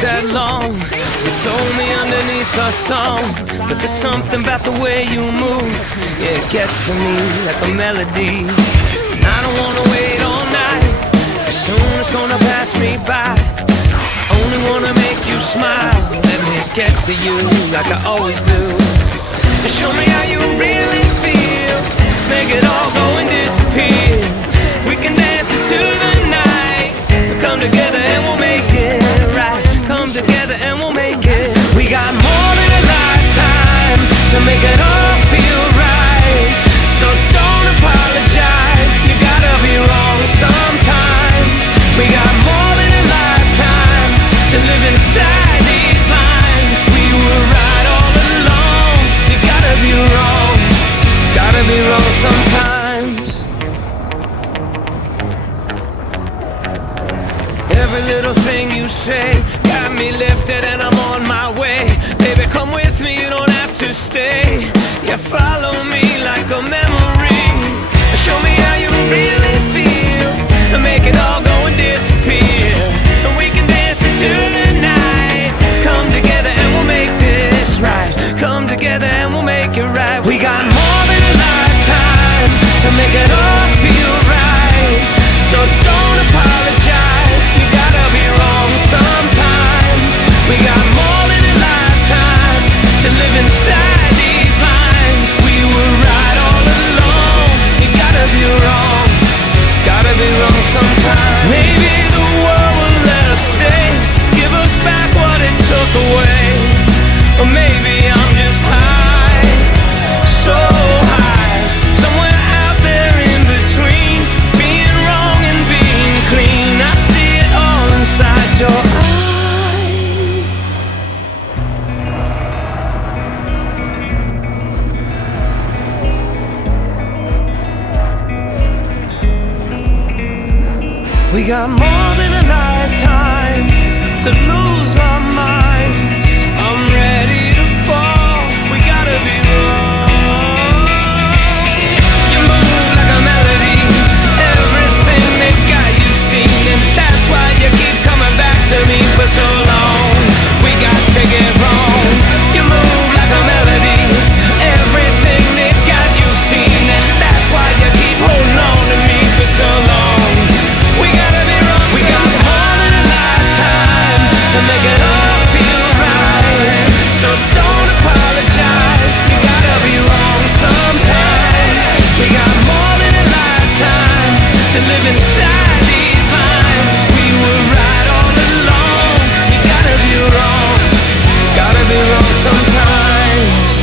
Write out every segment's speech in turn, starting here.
that long. You told me underneath our song, but there's something about the way you move. Yeah, it gets to me like a melody. And I don't wanna wait all night, 'cause soon it's gonna pass me by. Only wanna make you smile, let me get to you like I always do. And show me how you really feel, make it all go and disappear. We can dance into the night, come together and we'll make it right. Come together and we'll make it. We got more than a lifetime to make it all feel right. So don't apologize, you gotta be wrong sometimes. We got more than a lifetime to live inside these lines. We were right all along. You gotta be wrong sometimes. Every little thing you say got me lifted and I'm on my way. Baby, come with me, you don't have to stay. Yeah, follow me like a memory. Show me how you really feel, and make it all go and disappear. And we can dance into the night. Come together and we'll make this right. Come together and we'll make it right. We got more than a lifetime to make it all feel right. So don't apologize, you gotta be wrong sometimes. We got more than a lifetime to live inside these lines. We were right all along. You gotta be wrong sometimes. Maybe the world will let us stay, give us back what it took away. Or maybe I'm just high, so high, somewhere out there in between being wrong and being clean. I see it all inside your eyes. We got more than a lifetime to lose our minds. I'm ready to fall, we gotta be wrong. You move like a melody, everything they got you seen, and that's why you keep coming back to me for so long. We got to get wrong. You move like a melody, everything they've got you seen, and that's why you keep holding on to me for so long. We gotta be wrong. We got more than a lifetime to make it all feel right. So don't apologize, you gotta be wrong sometimes. We got more than a lifetime to live inside these lines. We were right all along. You gotta be wrong sometimes.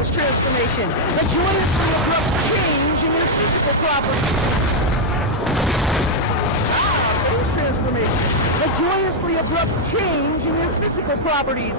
Transformation, a joyously abrupt change in your physical properties. Phase transformation, a joyously abrupt change in your physical properties.